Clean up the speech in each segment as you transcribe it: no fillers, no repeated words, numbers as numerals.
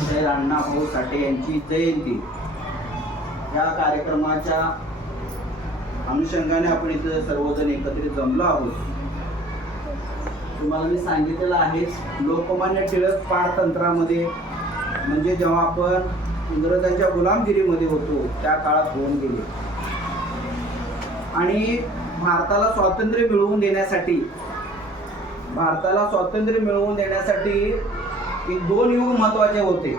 लोकशाहीर अण्णाभाऊ साठे यांची जयंती या कार्यक्रमाच्या अनुषंगाने आपण इथे सर्वजण एकत्रित जमलो आहोत. तुम्हाला मी सांगितलेलं आहेच, लोकमान्य टिळक पारतंत्र्यामध्ये म्हणजे जेव्हा आपण इंग्रजांच्या गुलामगिरीमध्ये होतो त्या काळात होऊन गेले आणि भारताला स्वातंत्र्य मिळवून देण्यासाठी एक दोन युग महत्त्वाचे होते.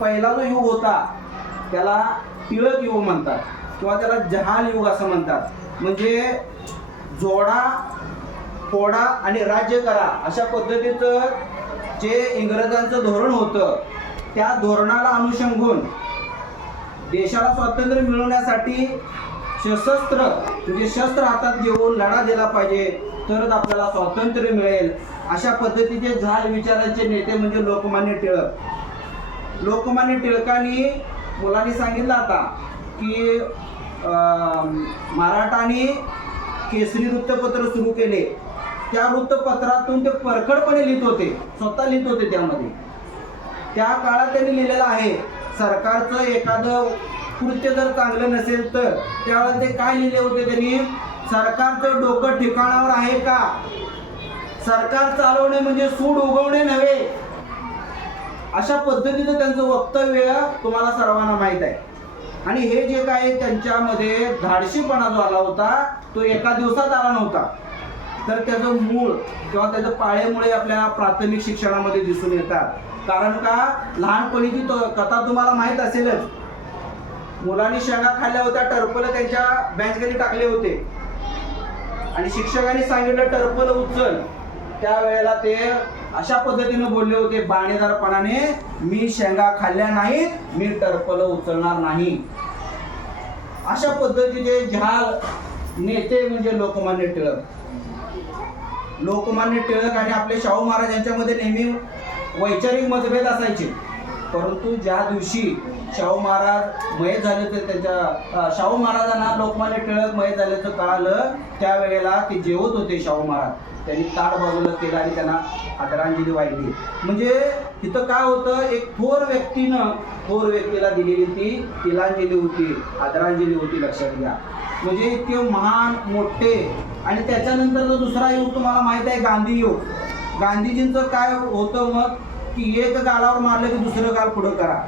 पहिला जो युग होता त्याला टिळक युग म्हणतात किंवा त्याला जहाल युग असं म्हणतात. म्हणजे जोडा फोडा आणि राज्य करा अशा पद्धतीचं जे इंग्रजांचं धोरण होतं त्या धोरणाला अनुसंगून देशाला स्वातंत्र्य मिळवण्यासाठी सशस्त्र म्हणजे शस्त्र हातात घेऊन लढा दिला पाहिजे तरच आपल्याला स्वातंत्र्य मिळेल अशा पद्धतीचे जहाल विचारांचे नेते म्हणजे लोकमान्य टिळक. लोकमान्य टिळकांनी मुलांनी सांगितलं आता की मराठाने केसरी वृत्तपत्र सुरू केले. त्या वृत्तपत्रातून ते परखडपणे लिहित होते, स्वतः लिहित होते. त्यामध्ये त्या काळात त्यांनी लिहिलेलं आहे, सरकारचं एखादं कृत्य जर चांगलं नसेल तर त्यावेळेला ते काय लिहिले होते त्यांनी, सरकारचं डोकं ठिकाणावर आहे का, सरकार चालवणे म्हणजे सूड उगवणे नव्हे, अशा पद्धतीचं त्यांचं वक्तव्य तुम्हाला सर्वांना माहीत आहे. आणि हे जे काही त्यांच्यामध्ये धाडशीपणा जो आला होता तो एका दिवसात आला नव्हता, तर त्याचं मूळ किंवा त्याचं पाळेमुळे आपल्या प्राथमिक शिक्षणामध्ये दिसून येतात. कारण का, लहानपणीची कथा तुम्हाला माहीत असेलच, मुलांनी शेंगा खाल्ल्या होत्या, टरफल त्यांच्या बँकेने टाकले होते आणि शिक्षकांनी सांगितलं टरफल उचल. त्यावेळेला ते अशा पद्धतीने बोलले होते बाणेदारपणाने, मी शेंगा खाल्ल्या नाहीत, मी टरफल उचलणार नाही. अशा पद्धतीचे जहाल नेते म्हणजे लोकमान्य टिळक. लोकमान्य टिळक आणि आपले शाहू महाराज यांच्यामध्ये नेहमी वैचारिक मतभेद असायचे. परंतु ज्या दिवशी शाहू महाराज मयत झाले तर त्यांच्या शाहू महाराजांना लोकमान्य टिळक मयत झाल्याचं कळालं, त्यावेळेला ते जेवत होते शाहू महाराज. त्यांनी ताट बाजूला केलं आणि त्यांना आदरांजली वाहिली. म्हणजे तिथं काय होतं, एक थोर व्यक्तीला दिलेली ती तिलांजली होती, आदरांजली होती, लक्षात घ्या. म्हणजे इतके महान मोठे. आणि त्याच्यानंतर दुसरा युग तुम्हाला माहित आहे, गांधी युग. गांधीजींचं काय होतं मग की एक गालावर मारलं की दुसरं गाल पुढं करा,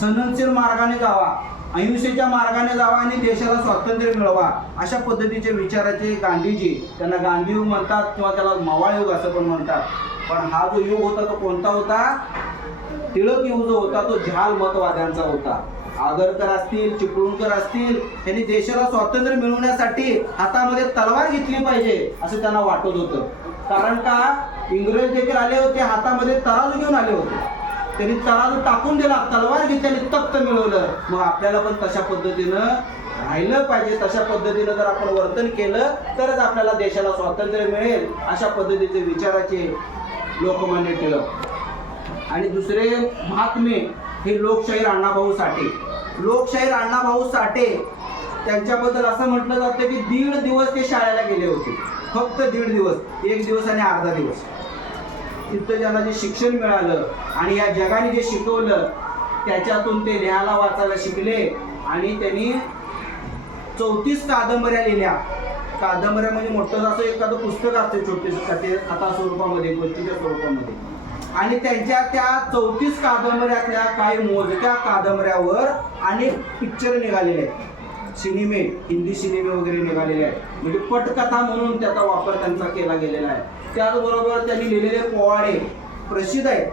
सननशील मार्गाने जावा, अहिंसेच्या मार्गाने जावा आणि देशाला स्वातंत्र्य मिळवा, अशा पद्धतीचे विचाराचे गांधीजी. त्यांना गांधी युग म्हणतात किंवा त्याला मवाळ युग असं पण म्हणतात. पण हा जो युग होता तो कोणता होता, टिळक युग जो होता तो जहाल मतवाद्यांचा होता. आगरकर असतील, चिपळूणकर असतील, त्यांनी देशाला स्वातंत्र्य मिळवण्यासाठी हातामध्ये तलवार घेतली पाहिजे असं त्यांना वाटत होतं. कारण का, इंग्रज देखील आले होते, हातामध्ये तराजू घेऊन आले होते. त्यांनी तराजू टाकून दिला, तलवार घेतल्याने तख्त मिळवलं. मग आपल्याला पण तशा पद्धतीनं राहिलं पाहिजे. तशा पद्धतीनं जर आपण वर्तन केलं तरच आपल्याला देशाला स्वातंत्र्य मिळेल, अशा पद्धतीचे विचाराचे लोकमान्य टिळक. आणि दुसरे महात्मे हे लोकशाहीर अण्णाभाऊ साठे. लोकशाहीर अण्णाभाऊ साठे त्यांच्याबद्दल असं म्हटलं जातं की 1.5 दिवस ते शाळेला गेले होते, फक्त 1.5 दिवस, 1 दिवस आणि अर्धा दिवस. तिथं ज्यांना जे शिक्षण मिळालं आणि या जगाने जे शिकवलं त्याच्यातून ते लिहायला वाचायला शिकले. आणि त्यांनी 34 कादंबऱ्या लिहिल्या. कादंबऱ्या म्हणजे मोठं असं एखादं पुस्तक असते छोटे कथा स्वरूपामध्ये, गोष्टीच्या स्वरूपामध्ये. आणि त्यांच्या त्या 34 कादंबऱ्यातल्या काही मोजक्या कादंबऱ्यावर अनेक पिक्चर निघालेले आहेत, सिनेमे, हिंदी सिनेमे वगैरे निघालेले आहेत. म्हणजे पटकथा म्हणून त्याचा वापर त्यांचा केला गेलेला आहे. त्याचबरोबर त्यांनी लिहिलेले पोवाडे प्रसिद्ध आहेत.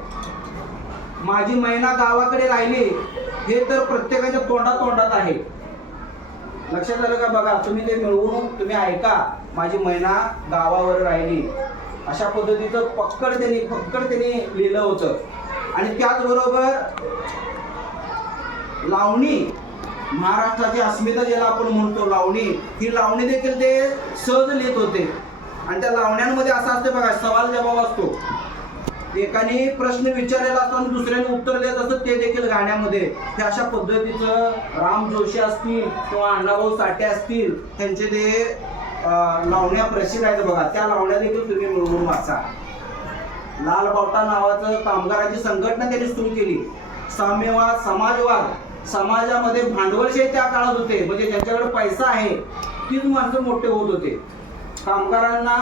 माझी मैना गावाकडे राहिली हे तर प्रत्येकाच्या तोंडात आहे. लक्षात आलं का, बघा तुम्ही ते मिळवून तुम्ही ऐका, माझी मैना गावावर राहिली, अशा पद्धतीचं फक्कड त्यांनी लिहिलं होतं. आणि त्याचबरोबर लावणी, महाराष्ट्राची अस्मिता ज्याला आपण म्हणतो लावणी, ही लावणी देखील ते सहज लिहित होते. आणि त्या लावण्यांमध्ये असं असते बघा, सवाल जवाब असतो. एकाने प्रश्न विचारलेला असतो आणि दुसऱ्याने उत्तर देत असतं, ते देखील गाण्यामध्ये. हे अशा पद्धतीचं राम जोशी असतील किंवा अण्णाभाऊ साठे असतील, त्यांचे ते लावण्या प्रसिद्ध आहेत बघा. त्या लावण्या देखील तुम्ही मिळवून वाचा. लाल बावटा नावाचं कामगारांची संघटना त्यांनी सुरू केली. साम्यवाद, समाजवाद, समाजामध्ये भांडवलशाही त्या काळात होते. म्हणजे ज्यांच्याकडे पैसा आहे तीच माणसं मोठे होत होते. कामगारांना